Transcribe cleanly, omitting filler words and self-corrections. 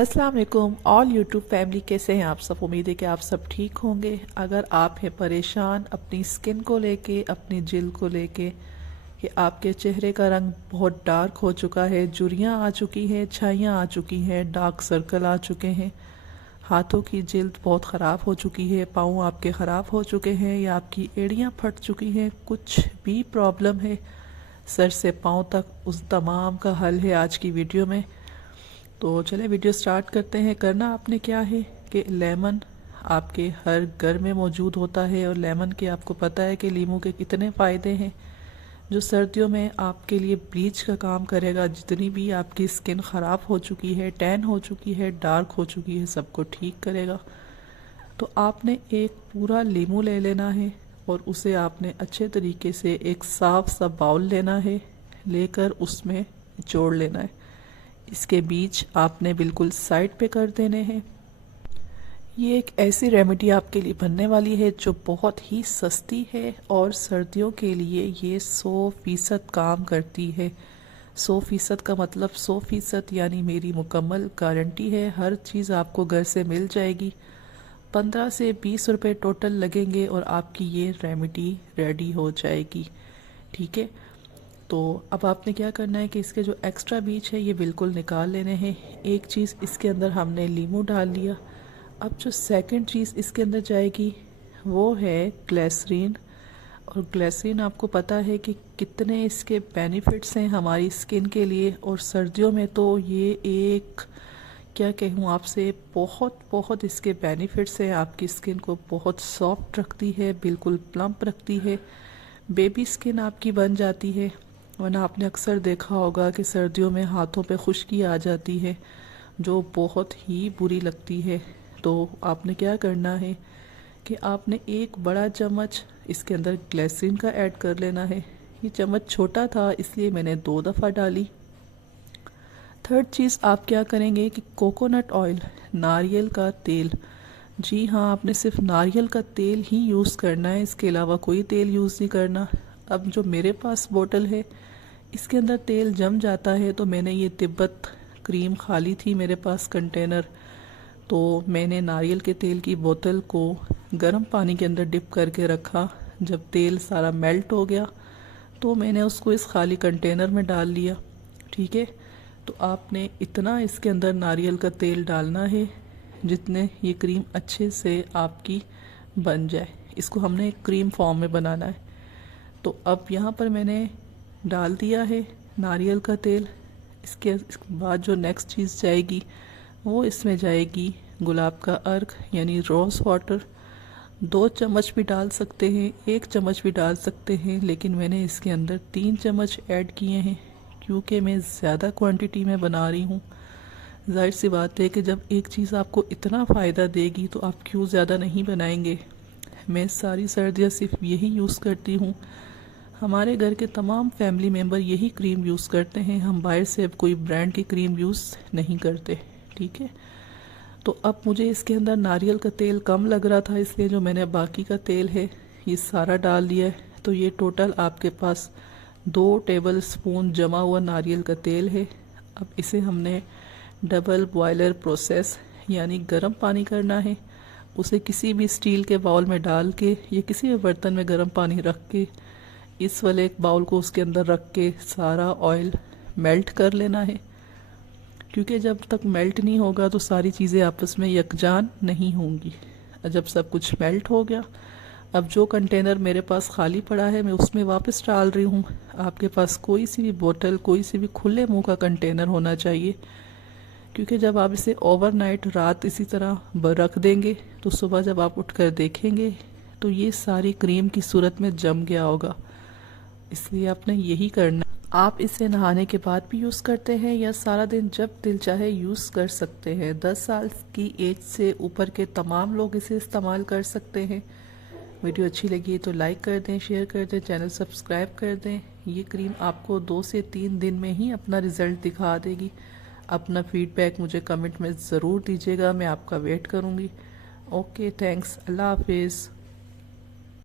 अस्सलाम वालेकुम all YouTube family, कैसे हैं आप सब। उम्मीद है कि आप सब ठीक होंगे। अगर आप हैं परेशान अपनी स्किन को लेके, अपनी जिल्द को लेके कि आपके चेहरे का रंग बहुत डार्क हो चुका है, झुर्रियाँ आ चुकी हैं, छाइयाँ आ चुकी हैं, डार्क सर्कल आ चुके हैं, हाथों की जिल्द बहुत ख़राब हो चुकी है, पाँव आपके ख़राब हो चुके हैं या आपकी एड़ियाँ फट चुकी हैं, कुछ भी प्रॉब्लम है सर से पाँव तक, उस तमाम का हल है आज की वीडियो में। तो चले वीडियो स्टार्ट करते हैं। करना आपने क्या है कि लेमन आपके हर घर में मौजूद होता है और लेमन के आपको पता है कि लीमू के कितने फ़ायदे हैं, जो सर्दियों में आपके लिए ब्लीच का काम करेगा। जितनी भी आपकी स्किन ख़राब हो चुकी है, टैन हो चुकी है, डार्क हो चुकी है, सबको ठीक करेगा। तो आपने एक पूरा लीमू ले लेना है और उसे आपने अच्छे तरीके से एक साफ़ सा बाउल लेना है, लेकर उसमें निचोड़ लेना है। इसके बीज आपने बिल्कुल साइड पे कर देने हैं। ये एक ऐसी रेमेडी आपके लिए बनने वाली है जो बहुत ही सस्ती है और सर्दियों के लिए ये 100% काम करती है। 100% का मतलब 100%, यानी मेरी मुकम्मल गारंटी है। हर चीज़ आपको घर से मिल जाएगी। 15 से 20 रुपये टोटल लगेंगे और आपकी ये रेमेडी रेडी हो जाएगी। ठीक है, तो अब आपने क्या करना है कि इसके जो एक्स्ट्रा बीज है ये बिल्कुल निकाल लेने हैं। एक चीज़ इसके अंदर हमने लीमू डाल लिया। अब जो सेकंड चीज़ इसके अंदर जाएगी वो है ग्लिसरीन। और ग्लिसरीन आपको पता है कि कितने इसके बेनिफिट्स हैं हमारी स्किन के लिए, और सर्दियों में तो ये एक क्या कहूँ आपसे, बहुत बहुत इसके बेनिफिट्स हैं। आपकी स्किन को बहुत सॉफ्ट रखती है, बिल्कुल प्लम्प रखती है, बेबी स्किन आपकी बन जाती है। वरना आपने अक्सर देखा होगा कि सर्दियों में हाथों पे खुश्की आ जाती है जो बहुत ही बुरी लगती है। तो आपने क्या करना है कि आपने एक बड़ा चम्मच इसके अंदर ग्लिसरीन का ऐड कर लेना है। ये चम्मच छोटा था इसलिए मैंने 2 दफ़ा डाली। थर्ड चीज़ आप क्या करेंगे कि कोकोनट ऑयल, नारियल का तेल, जी हाँ, आपने सिर्फ नारियल का तेल ही यूज़ करना है, इसके अलावा कोई तेल यूज़ नहीं करना। अब जो मेरे पास बोतल है इसके अंदर तेल जम जाता है, तो मैंने ये तिब्बत क्रीम खाली थी मेरे पास कंटेनर, तो मैंने नारियल के तेल की बोतल को गर्म पानी के अंदर डिप करके रखा। जब तेल सारा मेल्ट हो गया तो मैंने उसको इस खाली कंटेनर में डाल लिया। ठीक है, तो आपने इतना इसके अंदर नारियल का तेल डालना है जितने ये क्रीम अच्छे से आपकी बन जाए। इसको हमने एक क्रीम फॉर्म में बनाना है। तो अब यहाँ पर मैंने डाल दिया है नारियल का तेल। इसके बाद जो नेक्स्ट चीज़ जाएगी वो इसमें जाएगी गुलाब का अर्क यानी रोज़ वाटर। 2 चम्मच भी डाल सकते हैं, 1 चम्मच भी डाल सकते हैं, लेकिन मैंने इसके अंदर 3 चम्मच ऐड किए हैं क्योंकि मैं ज़्यादा क्वांटिटी में बना रही हूँ। जाहिर सी बात है कि जब एक चीज़ आपको इतना फ़ायदा देगी तो आप क्यों ज़्यादा नहीं बनाएंगे। मैं सारी सर्दियाँ सिर्फ यही यूज़ करती हूँ। हमारे घर के तमाम फैमिली मेम्बर यही क्रीम यूज़ करते हैं। हम बाहर से अब कोई ब्रांड की क्रीम यूज़ नहीं करते। ठीक है, तो अब मुझे इसके अंदर नारियल का तेल कम लग रहा था, इसलिए जो मैंने बाकी का तेल है ये सारा डाल दिया है। तो ये टोटल आपके पास 2 टेबल स्पून जमा हुआ नारियल का तेल है। अब इसे हमने डबल बॉयलर प्रोसेस यानी गर्म पानी करना है। उसे किसी भी स्टील के बाउल में डाल के या किसी भी बर्तन में गर्म पानी रख के इस वाले एक बाउल को उसके अंदर रख के सारा ऑयल मेल्ट कर लेना है, क्योंकि जब तक मेल्ट नहीं होगा तो सारी चीज़ें आपस में यकजान नहीं होंगी। जब सब कुछ मेल्ट हो गया, अब जो कंटेनर मेरे पास खाली पड़ा है मैं उसमें वापस डाल रही हूँ। आपके पास कोई सी भी बोतल, कोई सी भी खुले मुंह का कंटेनर होना चाहिए, क्योंकि जब आप इसे ओवरनाइट रात इसी तरह रख देंगे तो सुबह जब आप उठकर देखेंगे तो ये सारी क्रीम की सूरत में जम गया होगा। इसलिए आपने यही करना। आप इसे नहाने के बाद भी यूज़ करते हैं या सारा दिन जब दिल चाहे यूज़ कर सकते हैं। 10 साल की एज से ऊपर के तमाम लोग इसे इस्तेमाल कर सकते हैं। वीडियो अच्छी लगी तो लाइक कर दें, शेयर कर दें, चैनल सब्सक्राइब कर दें। ये क्रीम आपको 2 से 3 दिन में ही अपना रिज़ल्ट दिखा देगी। अपना फीडबैक मुझे कमेंट में ज़रूर दीजिएगा, मैं आपका वेट करूँगी। ओके, थैंक्स, अल्लाह हाफिज़।